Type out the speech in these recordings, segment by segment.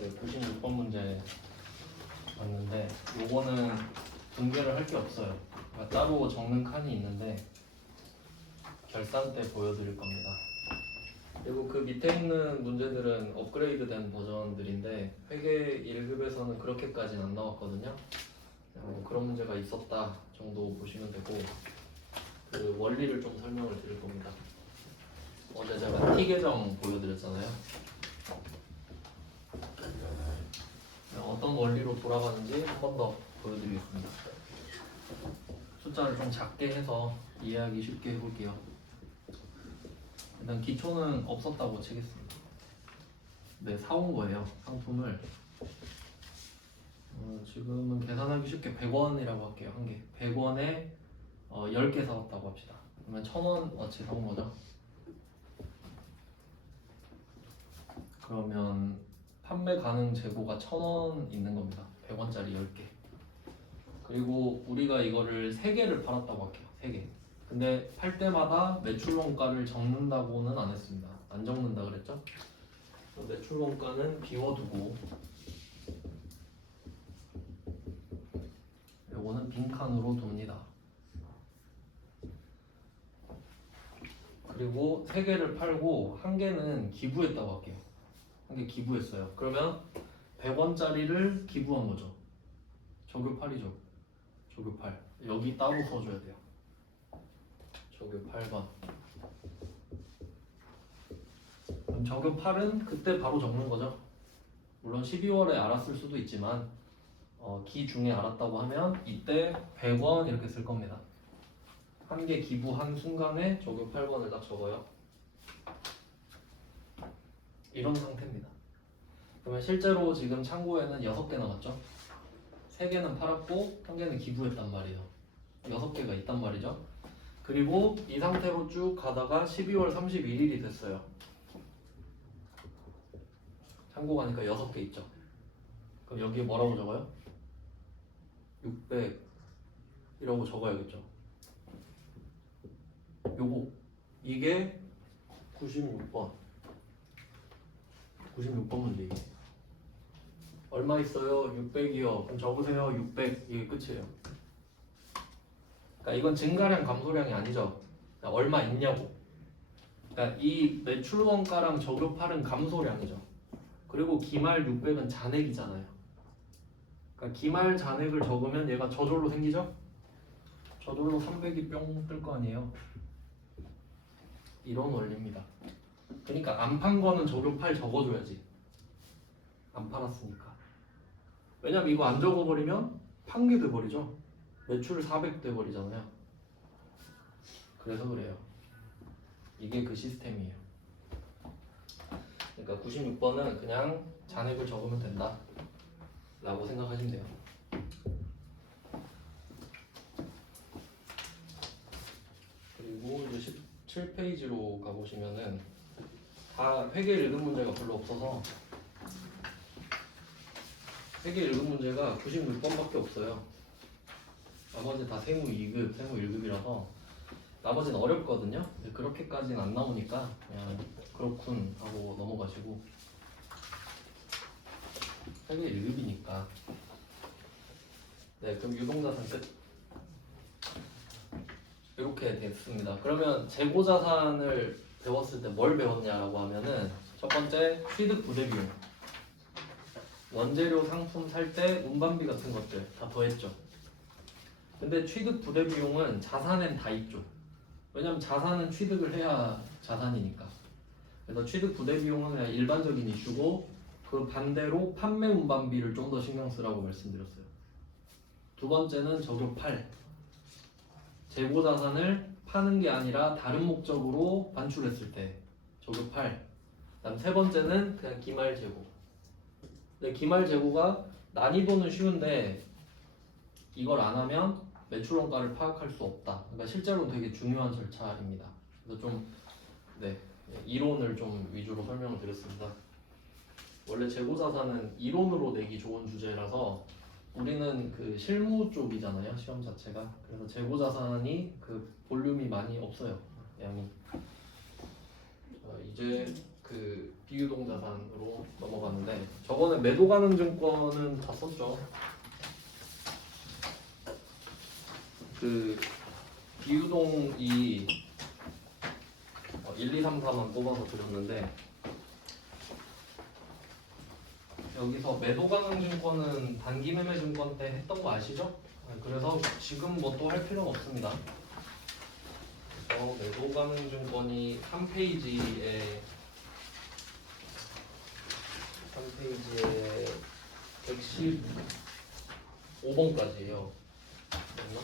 그 96번 문제 봤는데 요거는 분개를 할 게 없어요. 그러니까 따로 적는 칸이 있는데 결산 때 보여드릴 겁니다. 그리고 그 밑에 있는 문제들은 업그레이드된 버전들인데 회계 1급에서는 그렇게까지는 안 나왔거든요. 뭐 그런 문제가 있었다 정도 보시면 되고 그 원리를 좀 설명을 드릴 겁니다. 어제 제가 T 계정 보여드렸잖아요. 어떤 원리로 돌아가는지 한 번 더 보여드리겠습니다. 숫자를 좀 작게 해서 이해하기 쉽게 해볼게요. 일단 기초는 없었다고 치겠습니다. 네, 사온 거예요. 상품을. 지금은 계산하기 쉽게 100원이라고 할게요. 한 개. 100원에 10개 사왔다고 합시다. 그러면 1000원어치 사온 거죠. 그러면 판매 가능 재고가 1000원 있는 겁니다. 100원짜리 10개. 그리고 우리가 이거를 3개를 팔았다고 할게요. 3개. 근데 팔 때마다 매출 원가를 적는다고는 안 했습니다. 안 적는다 그랬죠? 매출 원가는 비워두고 요거는 빈칸으로 둡니다. 그리고 3개를 팔고 1개는 기부했다고 할게요. 1개 기부했어요. 그러면 100원짜리를 기부한 거죠. 저교 8이죠. 저교 8. 여기 따로 써줘야 돼요. 저교 8번. 그럼 저교 8은 그때 바로 적는 거죠. 물론 12월에 알았을 수도 있지만 기 중에 알았다고 하면 이때 100원 이렇게 쓸 겁니다. 1개 기부한 순간에 저교 8번을 딱 적어요. 이런 상태입니다. 그러면 실제로 지금 창고에는 6개 남았죠. 3개는 팔았고 1개는 기부했단 말이에요. 6개가 있단 말이죠. 그리고 이 상태로 쭉 가다가 12월 31일이 됐어요. 창고 가니까 6개 있죠. 그럼 여기에 뭐라고 적어요? 600 이라고 적어야겠죠. 요거 이게 96번 문제. 이게 얼마 있어요? 600이요. 그럼 적으세요. 600. 이게 끝이에요. 그러니까 이건 증가량 감소량이 아니죠. 그러니까 얼마 있냐고. 그러니까 이 매출 원가랑 저교 8은 감소량이죠. 그리고 기말 600은 잔액이잖아요. 그러니까 기말 잔액을 적으면 얘가 저절로 생기죠? 저절로 300이 뿅 뜰 거 아니에요. 이런 원리입니다. 그러니까 안 판 거는 저교 8 적어줘야지. 안 팔았으니까. 왜냐면 이거 안 적어버리면 판 게 돼버리죠. 매출 400 돼버리잖아요. 그래서 그래요. 이게 그 시스템이에요. 그러니까 96번은 그냥 잔액을 적으면 된다 라고 생각하시면 돼요. 그리고 이제 17페이지로 가보시면은 다 회계 1급 문제가 별로 없어서 회계 1급 문제가 96번밖에 없어요. 나머지 다 세무 2급, 세무 1급이라서 나머지는 어렵거든요. 그렇게까지는 안 나오니까 그냥 그렇군 하고 넘어가시고 회계 1급이니까. 네, 그럼 유동자산 끝. 이렇게 됐습니다. 그러면 재고자산을 배웠을 때 뭘 배웠냐라고 하면은 첫 번째 취득 부대 비용, 원재료 상품 살 때 운반비 같은 것들 다 더했죠. 근데 취득 부대 비용은 자산엔 다 있죠. 왜냐면 자산은 취득을 해야 자산이니까. 그래서 취득 부대 비용은 그냥 일반적인 이슈고 그 반대로 판매 운반비를 좀 더 신경 쓰라고 말씀드렸어요. 두 번째는 저교 8. 재고 자산을 파는 게 아니라 다른 목적으로 반출했을 때 저교 8. 그다음 세 번째는 그냥 기말 재고. 근데 기말 재고가 난이도는 쉬운데 이걸 안 하면 매출 원가를 파악할 수 없다. 그러니까 실제로는 되게 중요한 절차입니다. 그래서 좀 이론을 좀 위주로 설명을 드렸습니다. 원래 재고 자산은 이론으로 내기 좋은 주제라서 우리는 그 실무 쪽이잖아요, 시험 자체가. 그래서 재고 자산이 그 볼륨이 많이 없어요, 양이. 이제 그 비유동 자산으로 넘어가는데 저번에 매도 가능 증권은 다 썼죠. 그 비유동이 1, 2, 3, 4만 뽑아서 드렸는데 여기서 매도 가능 증권은 단기 매매 증권 때 했던 거 아시죠? 그래서 지금 뭐 또 할 필요는 없습니다. 매도 가능 증권이 3페이지에 115번까지예요. 맞나?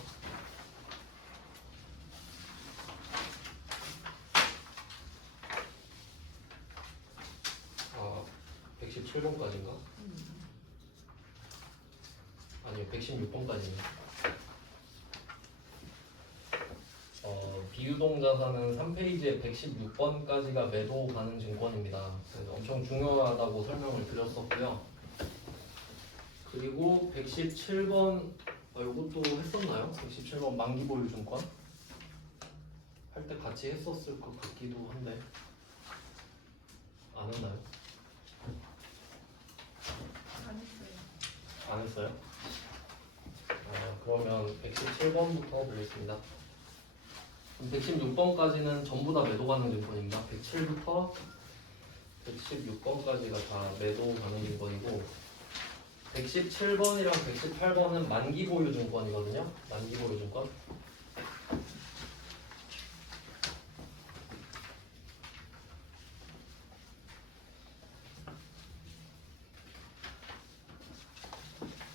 아, 117번까지인가? 아니요, 116번까지네요. 비유동 자산은 3페이지에 116번까지가 매도 가능 증권입니다. 그래서 엄청 중요하다고 설명을 드렸었고요. 그리고 117번, 이것도 했었나요? 117번 만기 보유 증권? 할 때 같이 했었을 것 같기도 한데 안 했나요? 안 했어요. 안 했어요? 그러면 117번부터 보겠습니다. 116번까지는 전부 다 매도 가능 증권입니다. 107부터 116번까지가 다 매도 가능 증권이고 117번이랑 118번은 만기 보유 증권이거든요. 만기 보유 증권.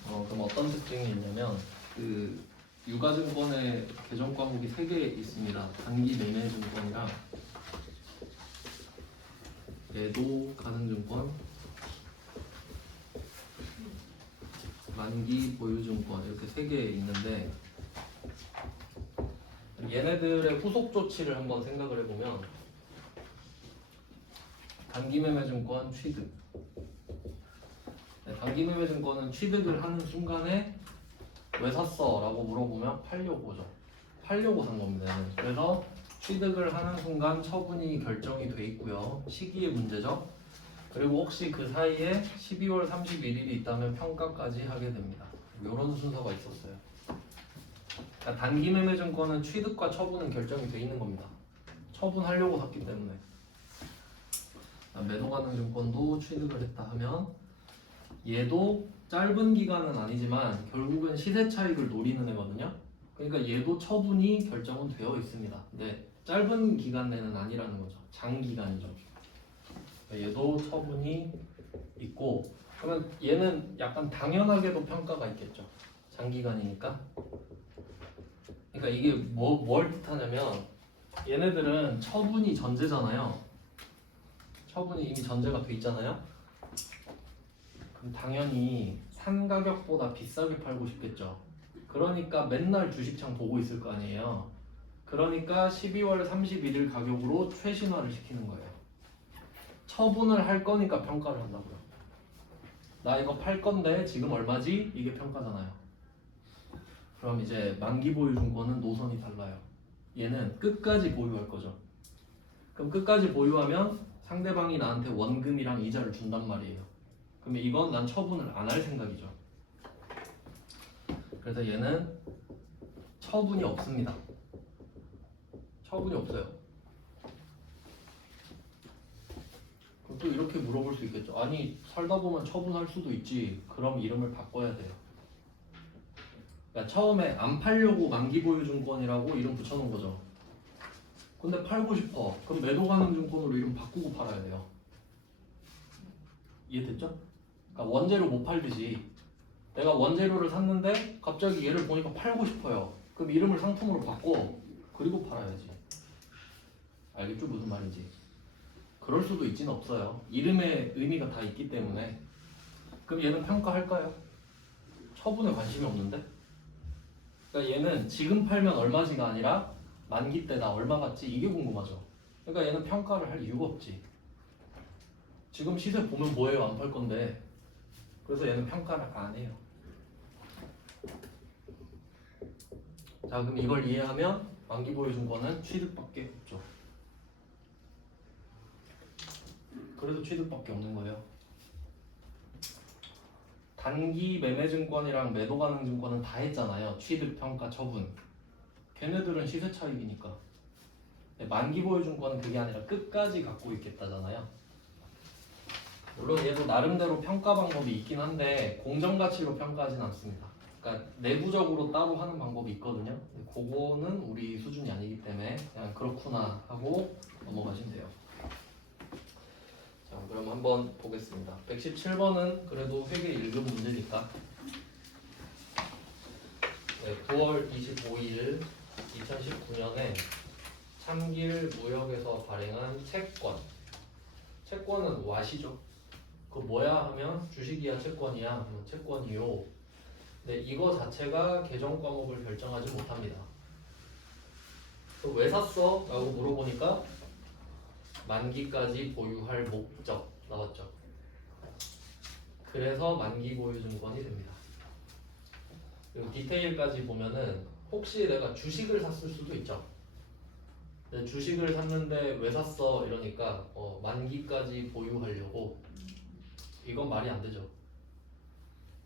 그럼 어떤 특징이 있냐면 그 유가증권의 개정 과목이 3개 있습니다. 단기 매매 증권이랑 매도 가능 증권, 만기 보유 증권 이렇게 3개 있는데 얘네들의 후속 조치를 한번 생각을 해보면 단기 매매 증권 취득. 단기 매매 증권은 취득을 하는 순간에 왜 샀어? 라고 물어보면 팔려고죠. 팔려고 산 겁니다. 그래서 취득을 하는 순간 처분이 결정이 돼 있고요. 시기의 문제죠. 그리고 혹시 그 사이에 12월 31일이 있다면 평가까지 하게 됩니다. 이런 순서가 있었어요. 그러니까 단기 매매 증권은 취득과 처분은 결정이 돼 있는 겁니다. 처분하려고 샀기 때문에. 매도 가능 증권도 취득을 했다 하면 얘도 짧은 기간은 아니지만 결국은 시세 차익을 노리는 애거든요. 그러니까 얘도 처분이 결정은 되어 있습니다. 근데 짧은 기간 내는 아니라는 거죠. 장기간이죠. 얘도 처분이 있고 그러면 얘는 약간 당연하게도 평가가 있겠죠. 장기간이니까. 그러니까 이게 뭘 뜻하냐면 얘네들은 처분이 전제잖아요. 처분이 이미 전제가 돼 있잖아요. 그럼 당연히 산 가격보다 비싸게 팔고 싶겠죠. 그러니까 맨날 주식창 보고 있을 거 아니에요. 그러니까 12월 31일 가격으로 최신화를 시키는 거예요. 처분을 할 거니까 평가를 한다고요. 나 이거 팔 건데 지금 얼마지? 이게 평가잖아요. 그럼 이제 만기 보유 증권은 노선이 달라요. 얘는 끝까지 보유할 거죠. 그럼 끝까지 보유하면 상대방이 나한테 원금이랑 이자를 준단 말이에요. 그러면 이건 난 처분을 안 할 생각이죠. 그래서 얘는 처분이 없습니다. 처분이 없어요. 그럼 또 이렇게 물어볼 수 있겠죠. 아니 살다 보면 처분할 수도 있지. 그럼 이름을 바꿔야 돼요. 그러니까 처음에 안 팔려고 만기 보유 증권이라고 이름 붙여놓은 거죠. 근데 팔고 싶어. 그럼 매도 가능 증권으로 이름 바꾸고 팔아야 돼요. 이해됐죠? 그러니까 원재료 못 팔듯이 내가 원재료를 샀는데 갑자기 얘를 보니까 팔고 싶어요. 그럼 이름을 상품으로 바꿔. 그리고 팔아야지. 알겠죠? 무슨 말인지. 그럴 수도 있지는 없어요. 이름에 의미가 다 있기 때문에. 그럼 얘는 평가할까요? 처분에 관심이 없는데? 그러니까 얘는 지금 팔면 얼마지가 아니라 만기 때 나 얼마 같지? 이게 궁금하죠. 그러니까 얘는 평가를 할 이유가 없지. 지금 시세 보면 뭐예요? 안 팔 건데. 그래서 얘는 평가를 안 해요. 자, 그럼 이걸 이해하면 만기 보유 증권은 취득밖에 없죠. 그래도 취득밖에 없는 거예요. 단기 매매증권이랑 매도가능증권은 다 했잖아요. 취득, 평가, 처분. 걔네들은 시세 차익이니까. 만기 보유증권은 그게 아니라 끝까지 갖고 있겠다잖아요. 물론 얘도 나름대로 평가 방법이 있긴 한데 공정가치로 평가하진 않습니다. 그러니까 내부적으로 따로 하는 방법이 있거든요. 근데 그거는 우리 수준이 아니기 때문에 그냥 그렇구나 하고 넘어가시면 돼요. 자, 그럼 한번 보겠습니다. 117번은 그래도 회계 1급 문제니까. 네, 9월 25일 2019년에 참길 무역에서 발행한 채권. 채권은 와시죠. 그 뭐야 하면 주식이야 채권이야 채권이요. 근데 이거 자체가 계정 과목을 결정하지 못합니다. 왜 샀어? 라고 물어보니까 만기까지 보유할 목적 나왔죠. 그래서 만기 보유 증권이 됩니다. 그리고 디테일까지 보면은 혹시 내가 주식을 샀을 수도 있죠. 근데 주식을 샀는데 왜 샀어? 이러니까 만기까지 보유하려고. 이건 말이 안 되죠.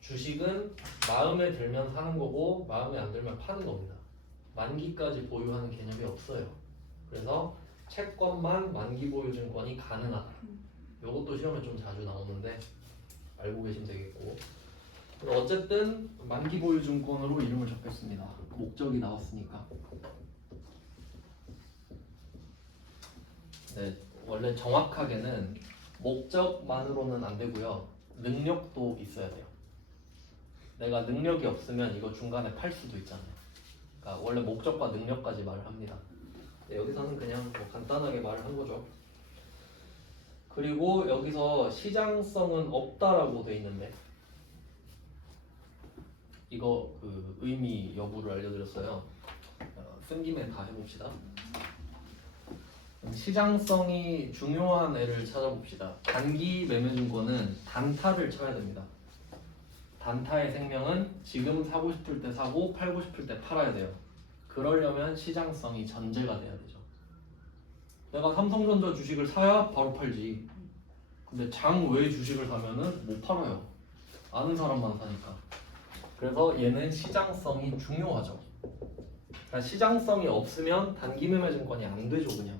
주식은 마음에 들면 사는 거고 마음에 안 들면 파는 겁니다. 만기까지 보유하는 개념이 없어요. 그래서 채권만 만기 보유 증권이 가능하다. 이것도 시험에 좀 자주 나오는데 알고 계시면 되겠고. 어쨌든 만기 보유 증권으로 이름을 적겠습니다. 목적이 나왔으니까. 네, 원래 정확하게는 목적만으로는 안 되고요. 능력도 있어야 돼요. 내가 능력이 없으면 이거 중간에 팔 수도 있잖아요. 그러니까 원래 목적과 능력까지 말을 합니다. 네, 여기서는 그냥 뭐 간단하게 말을 한 거죠. 그리고 여기서 시장성은 없다라고 돼 있는데 이거 그 의미 여부를 알려드렸어요. 쓴 김에 다 해봅시다. 시장성이 중요한 애를 찾아봅시다. 단기 매매증권은 단타를 쳐야 됩니다. 단타의 생명은 지금 사고 싶을 때 사고 팔고 싶을 때 팔아야 돼요. 그러려면 시장성이 전제가 돼야 되죠. 내가 삼성전자 주식을 사야 바로 팔지. 근데 장 외 주식을 사면은 못 팔아요. 아는 사람만 사니까. 그래서 얘는 시장성이 중요하죠. 그러니까 시장성이 없으면 단기 매매 증권이 안 되죠, 그냥.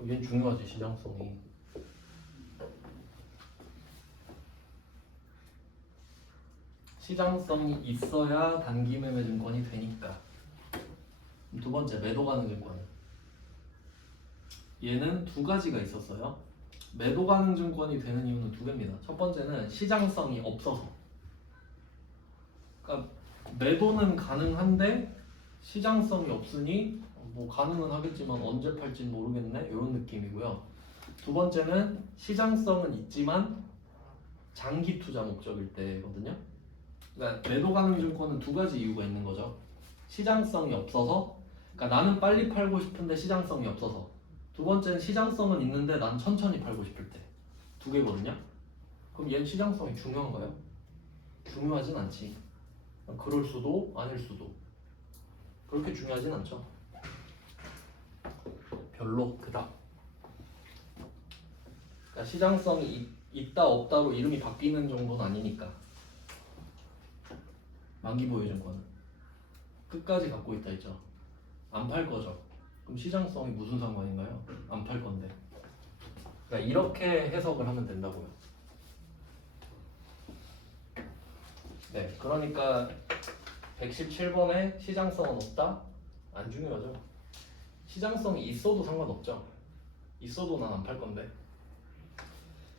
얘는 중요하지, 시장성이. 시장성이 있어야 단기 매매 증권이 되니까. 두 번째, 매도 가능 증권은. 얘는 두 가지가 있었어요. 매도 가능 증권이 되는 이유는 두 개입니다. 첫 번째는 시장성이 없어서. 그러니까 매도는 가능한데 시장성이 없으니 뭐 가능은 하겠지만 언제 팔지는 모르겠네 이런 느낌이고요. 두 번째는 시장성은 있지만 장기 투자 목적일 때거든요. 그러니까 매도 가능 증권은 두 가지 이유가 있는 거죠. 시장성이 없어서, 그러니까 나는 빨리 팔고 싶은데 시장성이 없어서. 두 번째는 시장성은 있는데 난 천천히 팔고 싶을 때. 두 개거든요. 그럼 얘는 시장성이 중요한가요? 중요하진 않지. 그럴 수도 아닐 수도. 그렇게 중요하진 않죠. 별로 그닥. 그러니까 시장성이 있다 없다로 이름이 바뀌는 정도는 아니니까. 만기 보유 증권은 끝까지 갖고 있다 했죠. 안 팔 거죠. 그럼 시장성이 무슨 상관인가요? 안 팔 건데. 그러니까 이렇게 해석을 하면 된다고요. 네, 그러니까 117번에 시장성은 없다? 안 중요하죠. 시장성이 있어도 상관없죠. 있어도 난 안 팔 건데.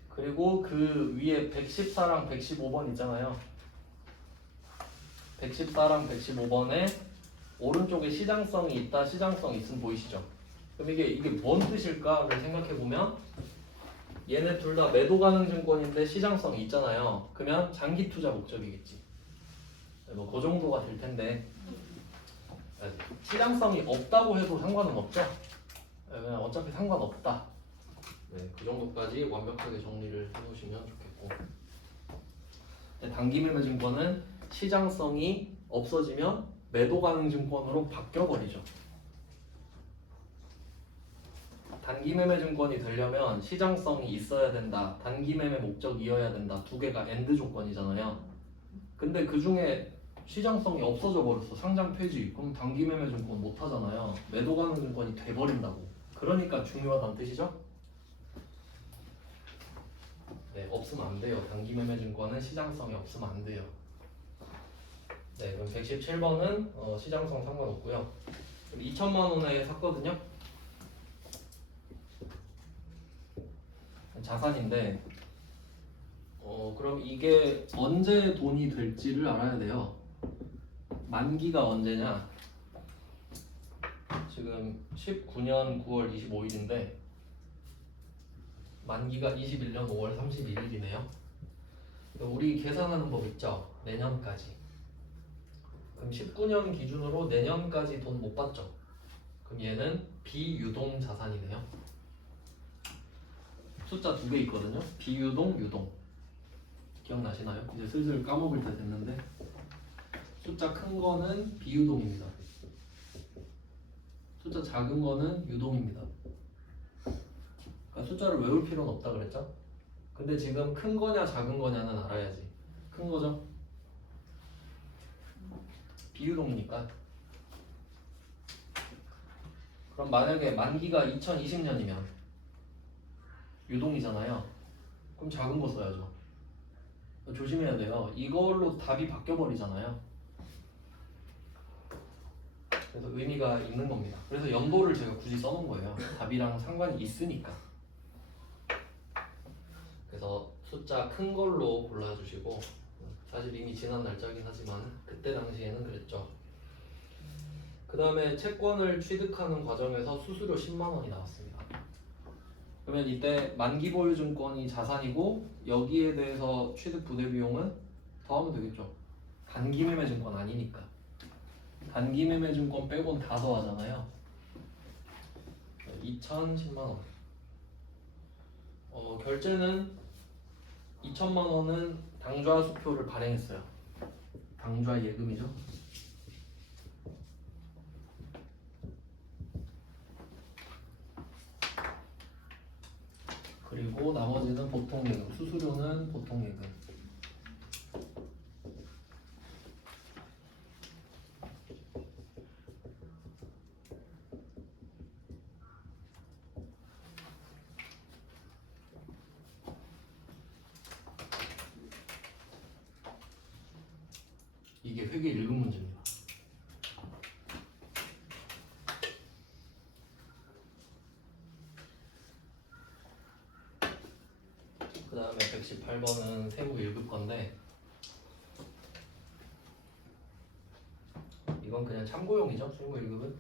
그리고 그 위에 114랑 115번 있잖아요. 114랑 115번에 오른쪽에 시장성이 있다, 시장성이 있음 보이시죠? 그럼 이게 뭔 뜻일까를 생각해보면 얘네 둘 다 매도 가능 증권인데 시장성이 있잖아요. 그러면 장기 투자 목적이겠지. 뭐 그 정도가 될 텐데 시장성이 없다고 해도 상관은 없죠. 그냥 어차피 상관없다. 네, 그 정도까지 완벽하게 정리를 해놓으시면 좋겠고. 단기 매매 증권은 시장성이 없어지면 매도 가능 증권으로 바뀌어버리죠. 단기 매매 증권이 되려면 시장성이 있어야 된다, 단기 매매 목적이어야 된다, 두 개가 엔드 조건이잖아요. 근데 그 중에 시장성이 없어져 버렸어. 상장 폐지. 그럼 단기 매매 증권 못 하잖아요. 매도 가능 증권이 돼버린다고. 그러니까 중요하다는 뜻이죠? 네, 없으면 안 돼요. 단기 매매 증권은 시장성이 없으면 안 돼요. 네, 그럼 117번은 시장성 상관없고요. 2천만 원에 샀거든요. 자산인데 그럼 이게 언제 돈이 될지를 알아야 돼요. 만기가 언제냐? 지금 19년 9월 25일인데 만기가 21년 5월 31일이네요. 우리 계산하는 법 있죠? 내년까지. 그럼 19년 기준으로 내년까지 돈 못 받죠? 그럼 얘는 비유동 자산이네요. 숫자 두 개 있거든요. 비유동, 유동. 기억나시나요? 이제 슬슬 까먹을 때 됐는데 숫자 큰 거는 비유동입니다. 숫자 작은 거는 유동입니다. 그러니까 숫자를 외울 필요는 없다 그랬죠? 근데 지금 큰 거냐 작은 거냐는 알아야지. 큰 거죠? 비유동이니까. 그럼 만약에 만기가 2020년이면 유동이잖아요. 그럼 작은 거 써야죠. 조심해야 돼요. 이걸로 답이 바뀌어 버리잖아요. 그래서 의미가 있는 겁니다. 그래서 연도를 제가 굳이 써놓은 거예요. 답이랑 상관이 있으니까. 그래서 숫자 큰 걸로 골라주시고, 사실 이미 지난 날짜긴 하지만 그때 당시에는 그랬죠. 그 다음에 채권을 취득하는 과정에서 수수료 10만 원이 나왔습니다. 그러면 이때 만기 보유 증권이 자산이고 여기에 대해서 취득 부대 비용은 더하면 되겠죠. 단기 매매 증권 아니니까. 단기 매매 증권 빼곤 다 더하잖아요. 2,010만 원. 결제는 2천만 원은 당좌 수표를 발행했어요. 당좌 예금이죠. 그리고 나머지는 보통 예금, 수수료는 보통 예금. 이게 회계 1급 문제입니다. 그 다음에 118번은 세무 1급 건데 이건 그냥 참고용이죠. 세무 1급은.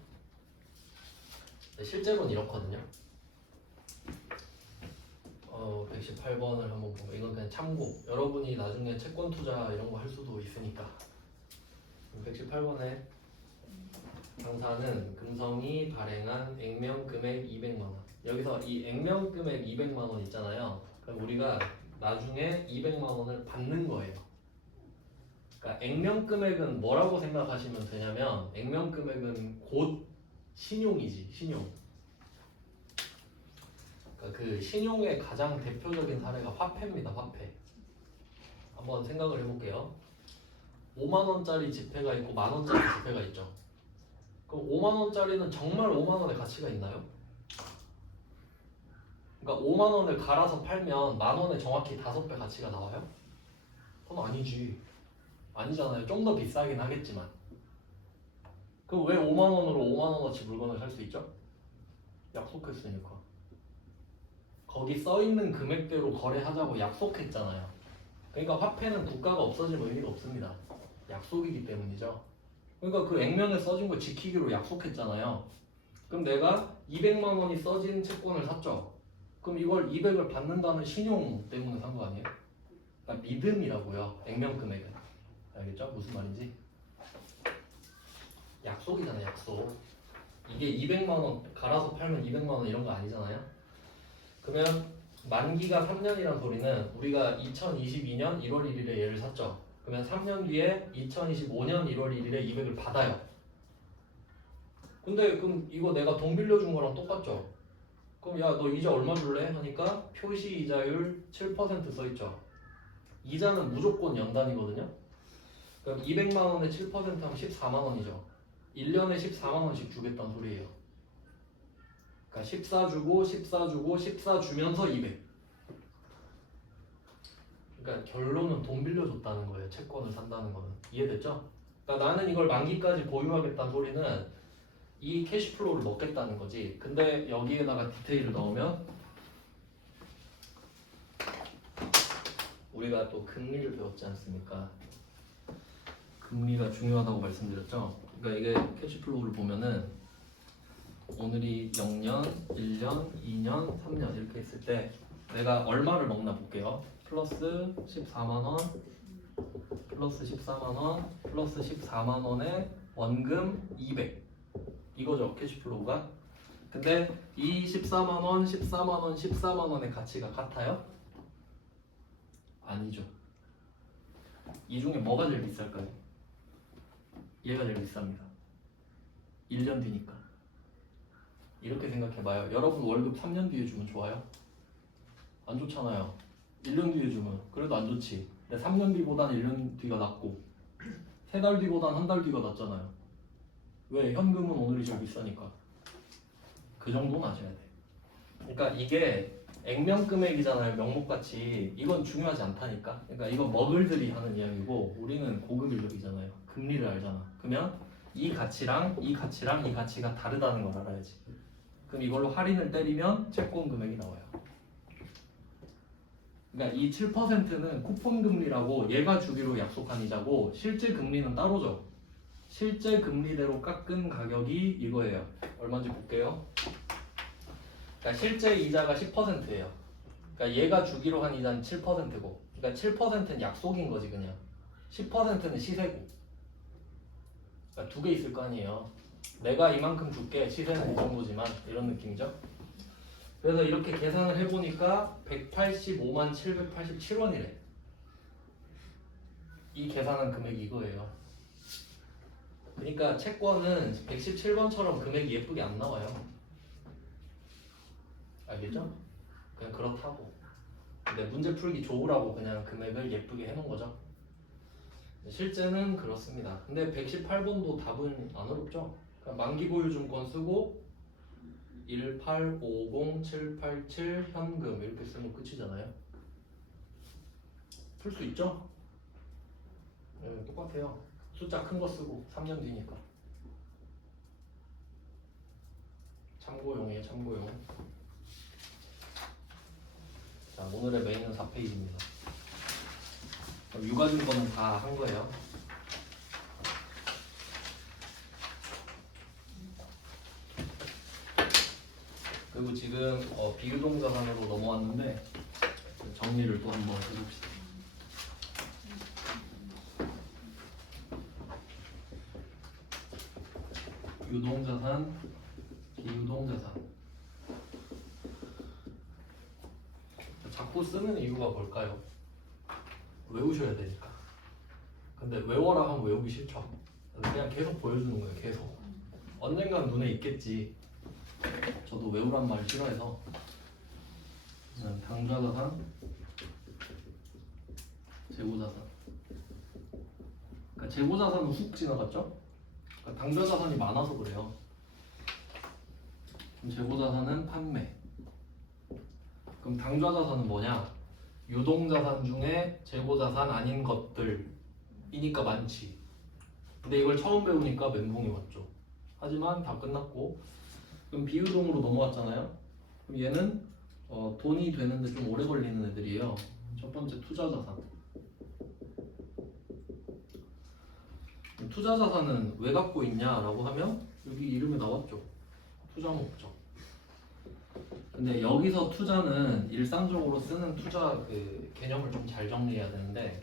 실제로는 이렇거든요. 118번을 한번 보면 이건 그냥 참고. 여러분이 나중에 채권 투자 이런 거 할 수도 있으니까. 118번에 당사는 금성이 발행한 액면 금액 200만 원. 여기서 이 액면 금액 200만 원 있잖아요. 그럼 우리가 나중에 200만 원을 받는 거예요. 그러니까 액면 금액은 뭐라고 생각하시면 되냐면 액면 금액은 곧 신용이지, 신용. 그러니까 그 신용의 가장 대표적인 사례가 화폐입니다. 화폐. 한번 생각을 해볼게요. 5만 원짜리 지폐가 있고 만 원짜리 지폐가 있죠. 그럼 5만 원짜리는 정말 5만 원의 가치가 있나요? 그러니까 5만 원을 갈아서 팔면 만 원에 정확히 5배 가치가 나와요? 그건 아니지. 아니잖아요. 좀 더 비싸긴 하겠지만. 그럼 왜 5만 원으로 5만 원어치 물건을 살 수 있죠? 약속했으니까. 거기 써 있는 금액대로 거래하자고 약속했잖아요. 그러니까 화폐는 국가가 없어지면 의미가 없습니다. 약속이기 때문이죠. 그러니까 그 액면에 써진 거 지키기로 약속했잖아요. 그럼 내가 200만 원이 써진 채권을 샀죠. 그럼 이걸 200을 받는다는 신용 때문에 산 거 아니에요? 그러니까 믿음이라고요. 액면 금액은. 알겠죠? 무슨 말인지? 약속이잖아요. 약속. 이게 200만 원 갈아서 팔면 200만 원 이런 거 아니잖아요. 그러면 만기가 3년이란 소리는 우리가 2022년 1월 1일에 얘를 샀죠. 그러면 3년 뒤에 2025년 1월 1일에 200을 받아요. 근데 그럼 이거 내가 돈 빌려준 거랑 똑같죠? 그럼 그럼 야 너 이자 얼마 줄래? 하니까 표시 이자율 7% 써있죠. 이자는 무조건 연단이거든요. 그럼 200만 원에 7% 하면 14만 원이죠. 1년에 14만 원씩 주겠다는 소리예요. 그러니까 14 주고 14 주고 14 주면서 200. 그러니까 결론은 돈 빌려줬다는 거예요. 채권을 산다는 거는. 이해됐죠? 그러니까 나는 이걸 만기까지 보유하겠다는 소리는 이 캐시플로우를 넣겠다는 거지. 근데 여기에다가 디테일을 넣으면 우리가 또 금리를 배웠지 않습니까? 금리가 중요하다고 말씀드렸죠. 그러니까 이게 캐시플로우를 보면은 오늘이 0년, 1년, 2년, 3년 이렇게 했을 때 내가 얼마를 넣나 볼게요. 플러스 14만 원, 플러스 14만 원, 플러스 14만 원에 원금 200 이거죠 캐시플로우가. 근데 이 14만 원, 14만 원, 14만 원의 가치가 같아요? 아니죠. 이 중에 뭐가 제일 비쌀까요? 얘가 제일 비쌉니다. 1년 뒤니까. 이렇게 생각해봐요. 여러분 월급 3년 뒤에 주면 좋아요? 안 좋잖아요. 1년 뒤에 주면 그래도 안 좋지. 근데 3년 뒤보단 1년 뒤가 낫고 3달 뒤보단 한 달 뒤가 낫잖아요. 왜? 현금은 오늘이 제일 비싸니까. 그 정도는 아셔야 돼. 그러니까 이게 액면 금액이잖아요. 명목가치. 이건 중요하지 않다니까. 그러니까 이건 머글들이 하는 이야기고 우리는 고급 인력이잖아요. 금리를 알잖아. 그러면 이 가치랑 이 가치랑 이 가치가 다르다는 걸 알아야지. 그럼 이걸로 할인을 때리면 채권 금액이 나와요. 그러니까 이 7%는 쿠폰 금리라고 얘가 주기로 약속한 이자고 실제 금리는 따로죠. 실제 금리대로 깎은 가격이 이거예요. 얼마인지 볼게요. 그러니까 실제 이자가 10%예요. 그러니까 얘가 주기로 한 이자는 7%고, 그러니까 7%는 약속인 거지 그냥. 10%는 시세고. 그러니까 두 개 있을 거 아니에요. 내가 이만큼 줄게, 시세는 이 정도지만 이런 느낌이죠. 그래서 이렇게 계산을 해보니까 185만 787원이래. 이 계산한 금액이 이거예요. 그러니까 채권은 117번처럼 금액이 예쁘게 안 나와요. 알겠죠? 그냥 그렇다고. 근데 문제 풀기 좋으라고 그냥 금액을 예쁘게 해놓은 거죠. 실제는 그렇습니다. 근데 118번도 답은 안 어렵죠? 그러니까 만기보유증권 쓰고 1850787 현금 이렇게 쓰면 끝이잖아요. 풀 수 있죠? 네, 똑같아요. 숫자 큰 거 쓰고 3년 뒤니까. 참고용이에요, 참고용. 자, 오늘의 메인은 4페이지입니다. 유가증권은 다 한 거예요. 그리고 지금 비유동자산으로 넘어왔는데 정리를 또 한번 해봅시다. 유동자산, 비유동자산. 자꾸 쓰는 이유가 뭘까요? 외우셔야 되니까. 근데 외워라 하면 외우기 싫죠. 그냥 계속 보여주는 거예요. 계속. 언젠간 눈에 있겠지. 저도 외우란 말 싫어해서. 당좌자산, 재고자산. 그러니까 재고자산은 훅 지나갔죠? 그러니까 당좌자산이 많아서 그래요. 그럼 재고자산은 판매. 그럼 당좌자산은 뭐냐? 유동자산 중에 재고자산 아닌 것들이니까 많지. 근데 이걸 처음 배우니까 멘붕이 왔죠. 하지만 다 끝났고, 그럼 비유동으로 넘어왔잖아요. 그럼 얘는 돈이 되는데 좀 오래 걸리는 애들이에요. 첫 번째 투자자산. 투자자산은 왜 갖고 있냐라고 하면 여기 이름에 나왔죠. 투자 목적. 근데 여기서 투자는 일상적으로 쓰는 투자 그 개념을 좀 잘 정리해야 되는데,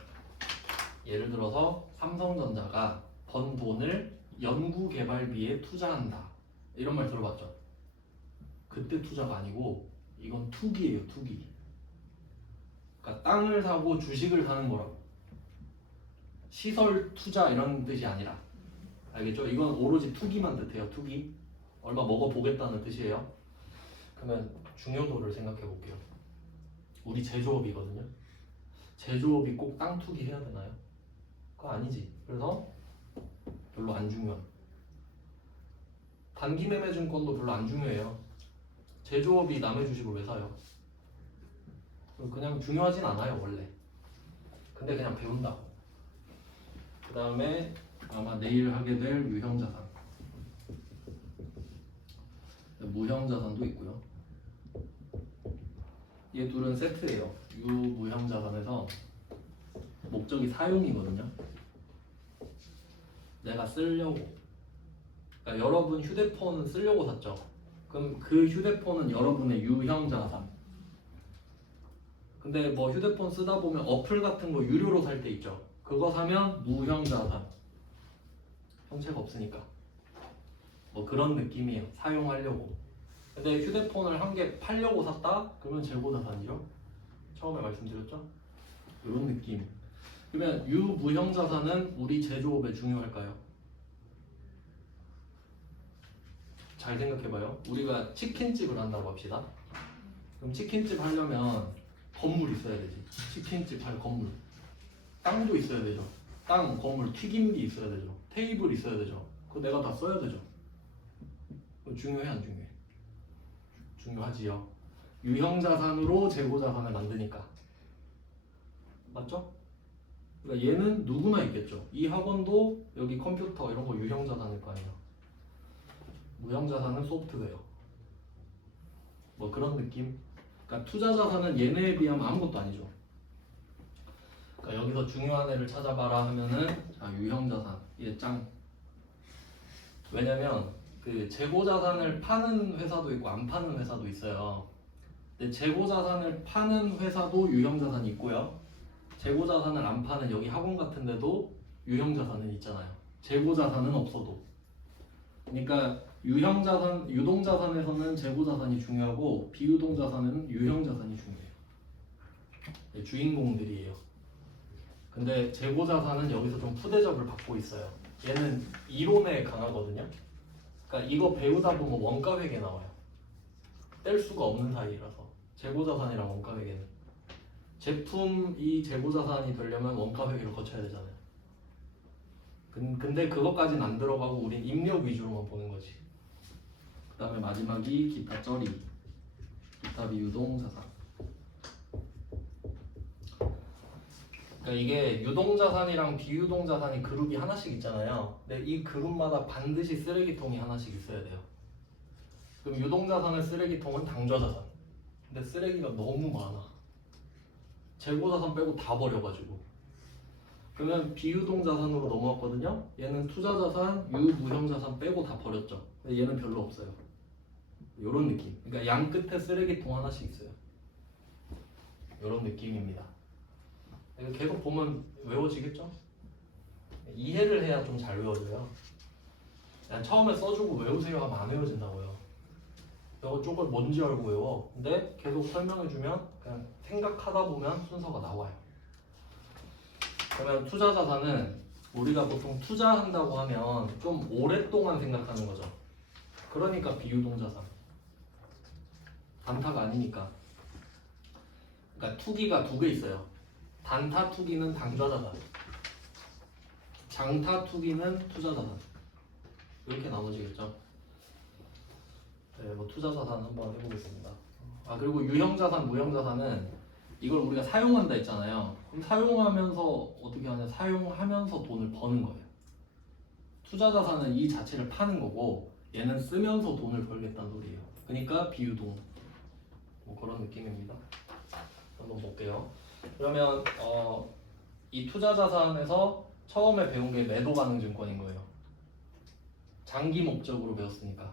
예를 들어서 삼성전자가 번 돈을 연구개발비에 투자한다 이런 말 들어봤죠? 그때 투자가 아니고 이건 투기예요. 투기. 그러니까 땅을 사고 주식을 사는 거라고. 시설 투자 이런 뜻이 아니라. 알겠죠? 이건 오로지 투기만 뜻해요. 투기. 얼마 먹어보겠다는 뜻이에요. 그러면 중요도를 생각해 볼게요. 우리 제조업이거든요. 제조업이 꼭 땅 투기 해야 되나요? 그거 아니지. 그래서 별로 안 중요한. 단기 매매 증권도 별로 안 중요해요. 제조업이 남의 주식을 왜 사요? 그냥 중요하진 않아요 원래. 근데 그냥 배운다고. 그 다음에 아마 내일 하게 될 유형자산. 무형자산도 있고요. 얘 둘은 세트예요. 유무형자산에서 목적이 사용이거든요. 내가 쓰려고. 그러니까 여러분 휴대폰 쓰려고 샀죠. 그럼 그 휴대폰은 여러분의 유형자산. 근데 뭐 휴대폰 쓰다 보면 어플 같은 거 유료로 살 때 있죠. 그거 사면 무형자산. 형체가 없으니까. 뭐 그런 느낌이에요. 사용하려고. 근데 휴대폰을 한 개 팔려고 샀다? 그러면 재고자산이죠. 처음에 말씀드렸죠? 이런 느낌. 그러면 유무형자산은 우리 제조업에 중요할까요? 잘 생각해봐요. 우리가 치킨집을 한다고 합시다. 그럼 치킨집 하려면 건물 있어야 되지. 치킨집 할 건물. 땅도 있어야 되죠. 땅, 건물, 튀김기 있어야 되죠. 테이블 있어야 되죠. 그거 내가 다 써야 되죠. 그거 중요해 안 중요해? 중요하지요. 유형자산으로 재고자산을 만드니까. 맞죠? 그러니까 얘는 누구나 있겠죠. 이 학원도 여기 컴퓨터 이런 거 유형자산일 거 아니에요. 무형자산은 소프트웨어. 뭐 그런 느낌. 그러니까 투자자산은 얘네에 비하면 아무것도 아니죠. 그러니까 여기서 중요한 애를 찾아봐라 하면은 유형자산. 얘 짱. 왜냐면 그 재고자산을 파는 회사도 있고 안 파는 회사도 있어요. 근데 재고자산을 파는 회사도 유형자산이 있고요. 재고자산을 안 파는 여기 학원 같은 데도 유형자산은 있잖아요. 재고자산은 없어도. 그러니까 유형자산, 유동자산에서는 재고자산이 중요하고 비유동자산은 유형자산이 중요해요. 네, 주인공들이에요. 근데 재고자산은 여기서 좀 푸대접을 받고 있어요. 얘는 이론에 강하거든요. 그러니까 이거 배우다 보면 원가회계 나와요. 뗄 수가 없는 사이라서. 재고자산이랑 원가회계는 제품이 재고자산이 되려면 원가회계를 거쳐야 되잖아요. 근데 그것까지는 안 들어가고 우린 입력 위주로만 보는 거지. 그 다음에 마지막이 기타 쩌리, 기타 비유동자산. 그러니까 이게 유동자산이랑 비유동자산이 그룹이 하나씩 있잖아요. 근데 이 그룹마다 반드시 쓰레기통이 하나씩 있어야 돼요. 그럼 유동자산의 쓰레기통은 당좌자산. 근데 쓰레기가 너무 많아. 재고자산 빼고 다 버려가지고. 그러면 비유동자산으로 넘어왔거든요. 얘는 투자자산, 유무형자산 빼고 다 버렸죠. 근데 얘는 별로 없어요. 요런 느낌. 그러니까 양 끝에 쓰레기통 하나씩 있어요. 요런 느낌입니다. 이거 계속 보면 외워지겠죠? 이해를 해야 좀 잘 외워져요. 그냥 처음에 써주고 외우세요 하면 안 외워진다고요. 이거 쪽을 뭔지 알고 외워. 근데 계속 설명해주면 그냥 생각하다 보면 순서가 나와요. 그러면 투자자산은 우리가 보통 투자한다고 하면 좀 오랫동안 생각하는 거죠. 그러니까 비유동자산. 단타가 아니니까. 그러니까 투기가 두 개 있어요. 단타 투기는 당좌자산, 장타 투기는 투자자산. 이렇게 나눠지겠죠. 네, 뭐 투자자산 한번 해보겠습니다. 그리고 유형자산, 무형자산은 이걸 우리가 사용한다 했잖아요. 그럼 사용하면서 어떻게 하냐? 사용하면서 돈을 버는 거예요. 투자자산은 이 자체를 파는 거고 얘는 쓰면서 돈을 벌겠다는 소리예요. 그러니까 비유동. 뭐 그런 느낌입니다. 한번 볼게요. 그러면 이 투자자산에서 처음에 배운 게 매도가능증권인 거예요. 장기 목적으로 배웠으니까.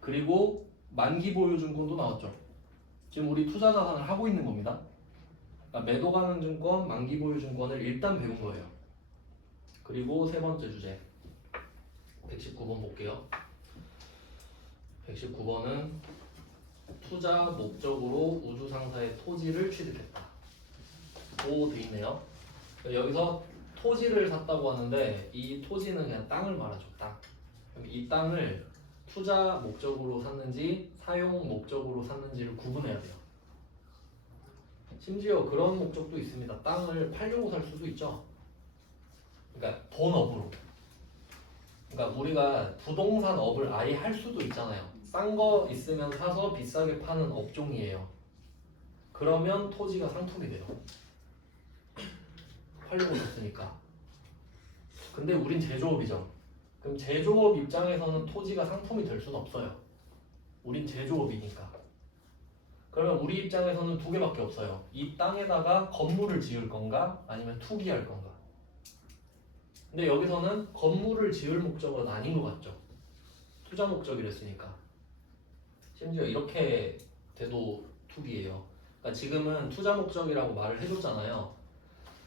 그리고 만기보유증권도 나왔죠. 지금 우리 투자자산을 하고 있는 겁니다. 그러니까 매도가능증권, 만기보유증권을 일단 배운 거예요. 그리고 세 번째 주제 119번 볼게요. 119번은 투자 목적으로 우주상사의 토지를 취득했다. 오 돼 있네요. 여기서 토지를 샀다고 하는데 이 토지는 그냥 땅을 말하죠. 땅. 그럼 이 땅을 투자 목적으로 샀는지 사용 목적으로 샀는지를 구분해야 돼요. 심지어 그런 목적도 있습니다. 땅을 팔려고 살 수도 있죠. 그러니까 본업으로. 그러니까 우리가 부동산 업을 아예 할 수도 있잖아요. 싼 거 있으면 사서 비싸게 파는 업종이에요. 그러면 토지가 상품이 돼요. 팔려고 샀으니까. 근데 우린 제조업이죠. 그럼 제조업 입장에서는 토지가 상품이 될 수는 없어요. 우린 제조업이니까. 그러면 우리 입장에서는 두 개밖에 없어요. 이 땅에다가 건물을 지을 건가 아니면 투기할 건가. 근데 여기서는 건물을 지을 목적은 아닌 것 같죠. 투자 목적이랬으니까. 심지어 이렇게 돼도 투기예요. 그러니까 지금은 투자 목적이라고 말을 해줬잖아요.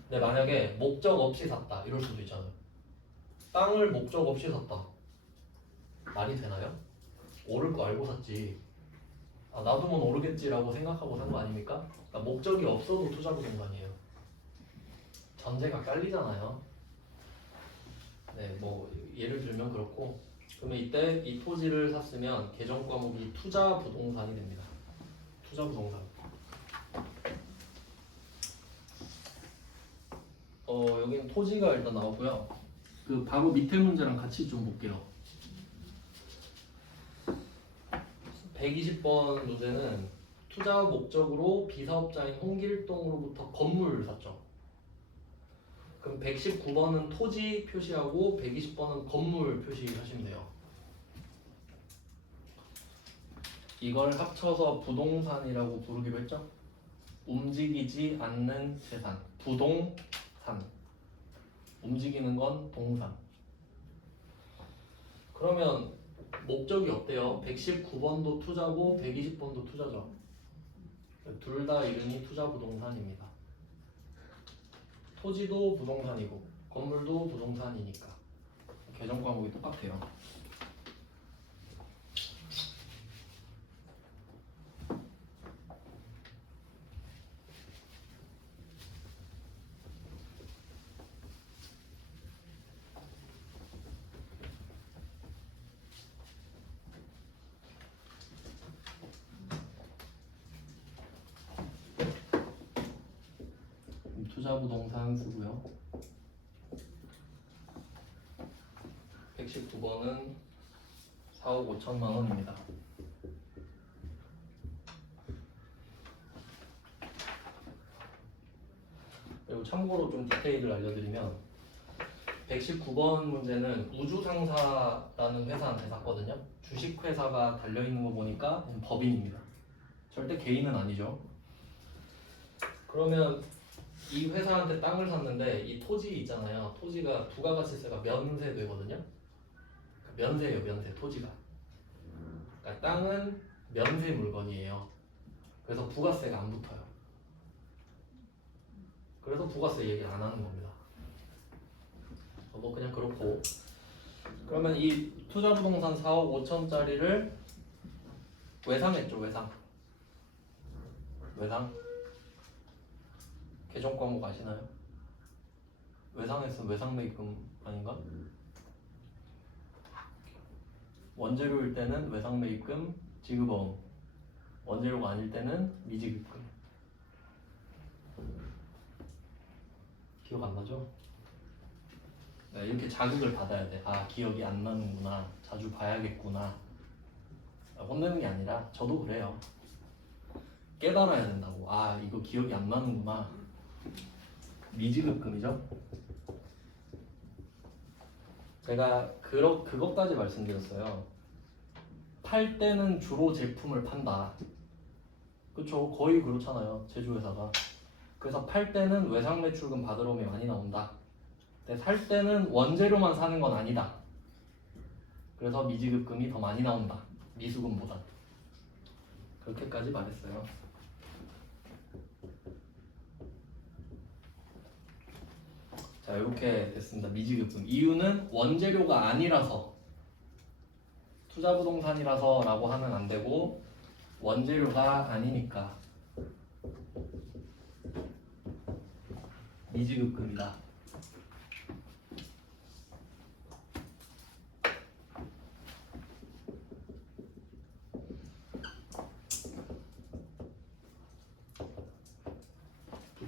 근데 만약에 목적 없이 샀다 이럴 수도 있잖아요. 땅을 목적 없이 샀다. 말이 되나요? 오를 거 알고 샀지. 아, 놔두면 오르겠지라고 생각하고 산 거 아닙니까? 그러니까 목적이 없어도 투자 부동산이에요. 전제가 깔리잖아요. 네, 뭐 예를 들면 그렇고. 그러면 이때 이 토지를 샀으면 계정 과목이 투자 부동산이 됩니다. 투자 부동산. 여기는 토지가 일단 나오고요. 그 바로 밑에 문제랑 같이 좀 볼게요. 120번 문제는 투자 목적으로 비사업자인 홍길동으로부터 건물을 샀죠. 그럼 119번은 토지 표시하고 120번은 건물 표시하시면 돼요. 이걸 합쳐서 부동산이라고 부르기로 했죠. 움직이지 않는 재산, 부동산. 움직이는 건 동산. 그러면 목적이 어때요? 119번도 투자고 120번도 투자죠. 둘 다 이름이 투자 부동산입니다. 토지도 부동산이고 건물도 부동산이니까 계정 과목이 똑같아요. 투자 부동산 쓰고요. 119번은 4억 5천만 원입니다. 그리고 참고로 좀 디테일을 알려드리면 119번 문제는 우주상사라는 회사한테 샀거든요. 주식회사가 달려있는 거 보니까 법인입니다. 절대 개인은 아니죠. 그러면 이 회사한테 땅을 샀는데 이 토지 있잖아요. 토지가 부가가치세가 면세되거든요. 면세예요, 면세. 토지가. 그러니까 땅은 면세 물건이에요. 그래서 부가세가 안 붙어요. 그래서 부가세 얘기 안 하는 겁니다. 뭐 그냥 그렇고. 그러면 이 투자부동산 4억 5천짜리를 외상했죠, 외상. 외상. 계정 과목 아시나요? 외상했으면 외상매입금 아닌가? 원재료일 때는 외상매입금 지급어음, 원재료가 아닐 때는 미지급금. 기억 안 나죠? 네, 이렇게 자극을 받아야 돼. 아, 기억이 안 나는구나. 자주 봐야겠구나. 혼내는 게 아니라 저도 그래요. 깨달아야 된다고. 아, 이거 기억이 안 나는구나. 미지급금이죠? 제가 그것까지 말씀드렸어요. 팔 때는 주로 제품을 판다. 그쵸? 거의 그렇잖아요. 제조회사가. 그래서 팔 때는 외상매출금 받으러 오면 많이 나온다. 근데 살 때는 원재료만 사는 건 아니다. 그래서 미지급금이 더 많이 나온다. 미수금보다. 그렇게까지 말했어요. 자, 이렇게 됐습니다. 미지급금. 이유는 원재료가 아니라서, 투자부동산이라서 라고 하면 안 되고, 원재료가 아니니까 미지급금이다.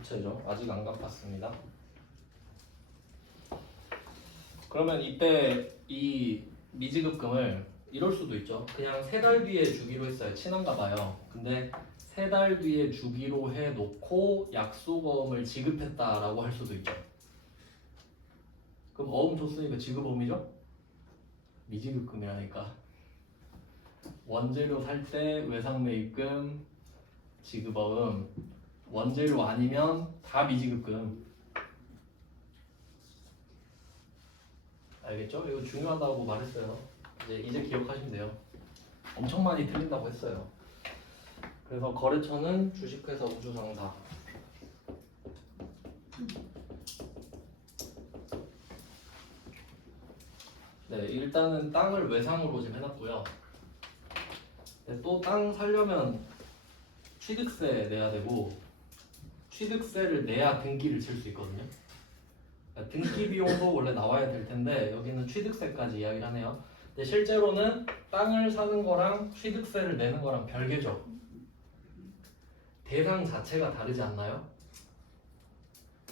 부채죠. 아직 안 갚았습니다. 그러면 이때 이 미지급금을 이럴 수도 있죠. 그냥 3달 뒤에 주기로 했어요. 친한가 봐요. 근데 3달 뒤에 주기로 해놓고 약속어음을 지급했다라고 할 수도 있죠. 그럼 어음 줬으니까 지급어음이죠? 미지급금이라니까. 원재료 살 때 외상매입금 지급어음, 원재료 아니면 다 미지급금. 알겠죠? 이거 중요하다고 말했어요. 이제 기억하시면 돼요. 엄청 많이 틀린다고 했어요. 그래서 거래처는 주식회사 우주상사. 네, 일단은 땅을 외상으로 지금 해놨고요. 또 땅 사려면 취득세 내야 되고, 취득세를 내야 등기를 칠 수 있거든요. 그러니까 등기 비용도 원래 나와야 될 텐데 여기는 취득세까지 이야기를 하네요. 근데 실제로는 땅을 사는 거랑 취득세를 내는 거랑 별개죠. 대상 자체가 다르지 않나요?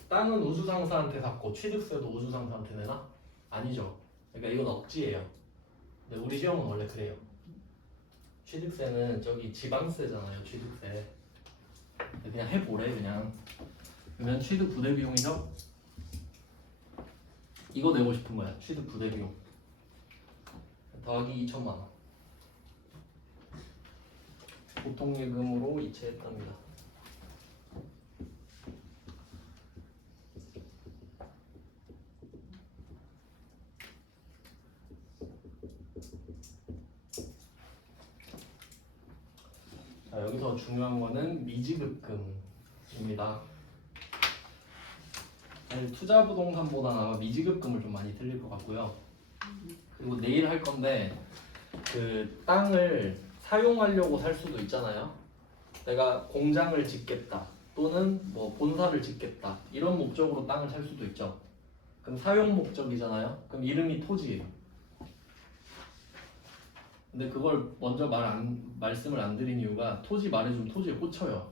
땅은 우주상사한테 샀고 취득세도 우주상사한테 내나? 아니죠. 그러니까 이건 억지예요. 근데 우리 시험은 원래 그래요. 취득세는 저기 지방세잖아요. 취득세. 그냥 해보래 그냥. 그러면 취득 부대 비용이죠? 이거 내고 싶은 거야. 취득 부대 비용. 더하기 2천만 원. 보통 예금으로 이체했답니다. 자, 여기서 중요한 거는 미지급금입니다. 투자 부동산보다는 아마 미지급금을 좀 많이 틀릴 것 같고요. 그리고 내일 할 건데 그 땅을 사용하려고 살 수도 있잖아요. 내가 공장을 짓겠다 또는 뭐 본사를 짓겠다 이런 목적으로 땅을 살 수도 있죠. 그럼 사용 목적이잖아요. 그럼 이름이 토지예요. 근데 그걸 먼저 말씀을 안 드린 이유가 토지 말해주면 토지에 꽂혀요.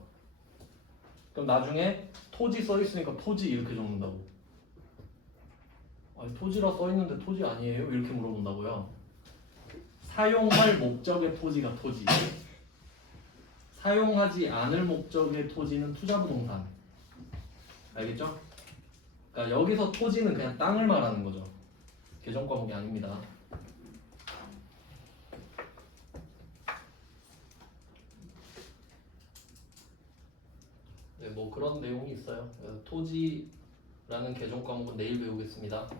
그럼 나중에 토지 써 있으니까 토지 이렇게 적는다고. 아니, 토지라 써 있는데 토지 아니에요? 이렇게 물어본다고요. 사용할 목적의 토지가 토지. 사용하지 않을 목적의 토지는 투자부동산. 알겠죠? 그러니까 여기서 토지는 그냥 땅을 말하는 거죠. 개정 과목이 아닙니다. 네, 뭐 그런 내용이 있어요. 토지라는 개정 과목은 내일 배우겠습니다.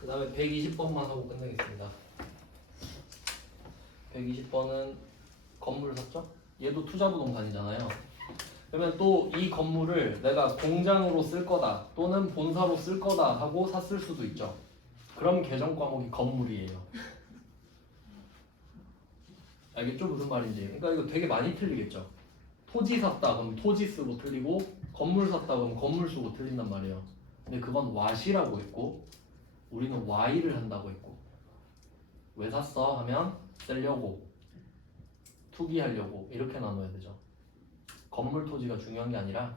그 다음에 120번만 하고 끝내겠습니다. 120번은 건물 샀죠? 얘도 투자부동산이잖아요. 그러면 또 이 건물을 내가 공장으로 쓸 거다 또는 본사로 쓸 거다 하고 샀을 수도 있죠. 그럼 개정 과목이 건물이에요. 알겠죠? 무슨 말인지. 그러니까 이거 되게 많이 틀리겠죠. 토지 샀다 그럼 토지 쓰고 틀리고 건물 샀다 그럼 건물 쓰고 틀린단 말이에요. 근데 그건 what이라고 했고 우리는 why를 한다고 했고 왜 샀어? 하면 쓰려고 투기하려고 이렇게 나눠야 되죠. 건물 토지가 중요한 게 아니라.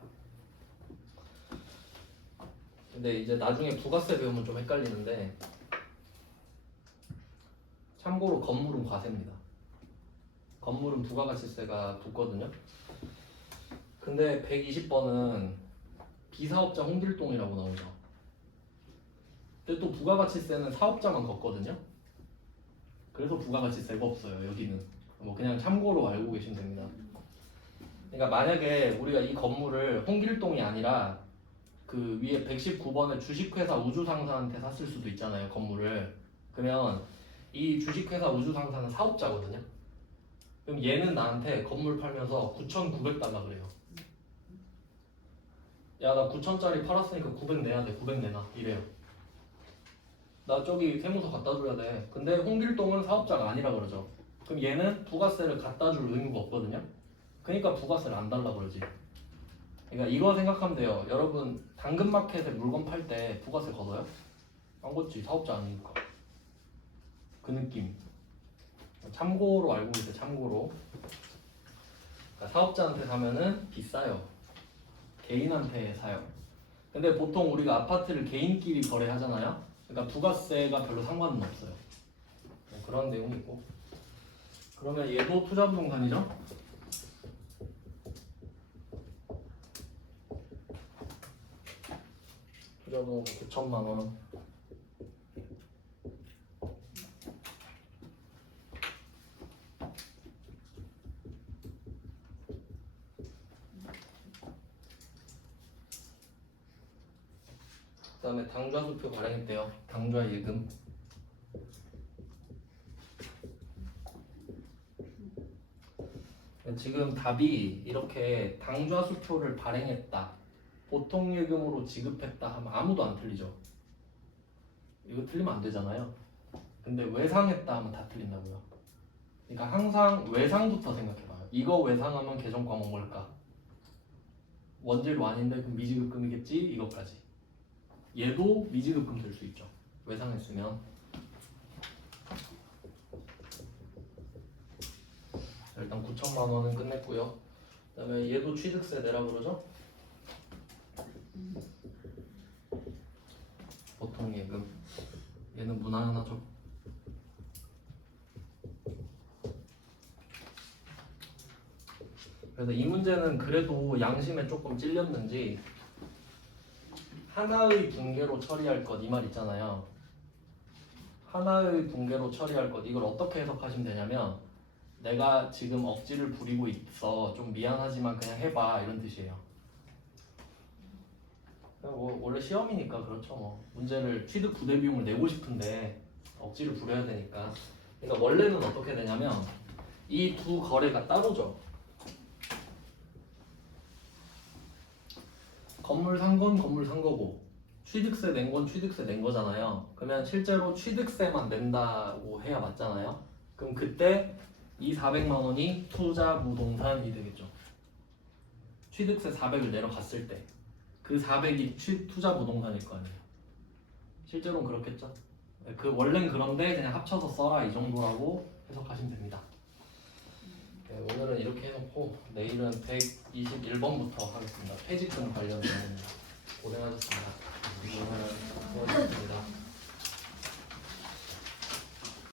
근데 이제 나중에 부가세 배우면 좀 헷갈리는데 참고로 건물은 과세입니다. 건물은 부가가치세가 붙거든요. 근데 120번은 비사업자 홍길동이라고 나오죠. 근데 또 부가가치세는 사업자만 걷거든요. 그래서 부가가치세가 없어요. 여기는 뭐 그냥 참고로 알고 계시면 됩니다. 그러니까 만약에 우리가 이 건물을 홍길동이 아니라 그 위에 119번에 주식회사 우주상사한테 샀을 수도 있잖아요. 건물을. 그러면 이 주식회사 우주상사는 사업자거든요. 그럼 얘는 나한테 건물 팔면서 9,900달러 그래요. 야, 나 9,000짜리 팔았으니까 900 내야 돼. 900 내놔. 이래요. 나 저기 세무서 갖다 줘야 돼. 근데 홍길동은 사업자가 아니라 그러죠. 그럼 얘는 부가세를 갖다 줄 의무가 없거든요. 그러니까 부가세를 안 달라 그러지. 그러니까 이거 생각하면 돼요. 여러분 당근마켓에 물건 팔 때 부가세 걷어요? 안 걷지. 사업자 아니니까. 그 느낌. 참고로 알고 계세요. 참고로. 그러니까 사업자한테 사면은 비싸요. 개인한테 사요. 근데 보통 우리가 아파트를 개인끼리 거래하잖아요. 그러니까 부가세가 별로 상관은 없어요. 그런 내용이 있고. 그러면 얘도 투자부동산이죠? 투자부동산 9천만 원. 그 다음에 당좌수표 발행했대요. 당좌 예금. 지금 답이 이렇게 당좌수표를 발행했다, 보통 예금으로 지급했다 하면 아무도 안 틀리죠. 이거 틀리면 안 되잖아요. 근데 외상했다 하면 다 틀린다고요. 그러니까 항상 외상부터 생각해봐요. 이거 외상하면 계정 과목 뭘까? 원재료 아닌데 그럼 미지급금이겠지? 이것까지. 얘도 미지급금 될 수 있죠. 외상했으면. 일단 9천만 원은 끝냈고요. 그 다음에 얘도 취득세 내라 그러죠? 보통 예금. 얘는 무난하죠. 그래서 이 문제는 그래도 양심에 조금 찔렸는지 하나의 붕괴로 처리할 것 이 말 있잖아요. 하나의 붕괴로 처리할 것, 이걸 어떻게 해석하시면 되냐면 내가 지금 억지를 부리고 있어, 좀 미안하지만 그냥 해봐, 이런 뜻이에요. 뭐 원래 시험이니까 그렇죠. 뭐 문제를 취득 부대 비용을 내고 싶은데 억지를 부려야 되니까. 그러니까 원래는 어떻게 되냐면 이 두 거래가 따로죠. 건물 산 건 건물 산 거고 취득세 낸 건 취득세 낸 거잖아요. 그러면 실제로 취득세만 낸다고 해야 맞잖아요. 그럼 그때 이 400만 원이 투자 부동산이 되겠죠. 취득세 400을 내려갔을 때 그 400이 투자 부동산일 거 아니에요. 실제로는 그렇겠죠. 그 원래는 그런데 그냥 합쳐서 써라, 이 정도라고 해석하시면 됩니다. 네, 오늘은 이렇게 해놓고 내일은 121번부터 하겠습니다. 퇴직금 관련 내용입니다. 고생하셨습니다. 오늘은 수고하셨습니다.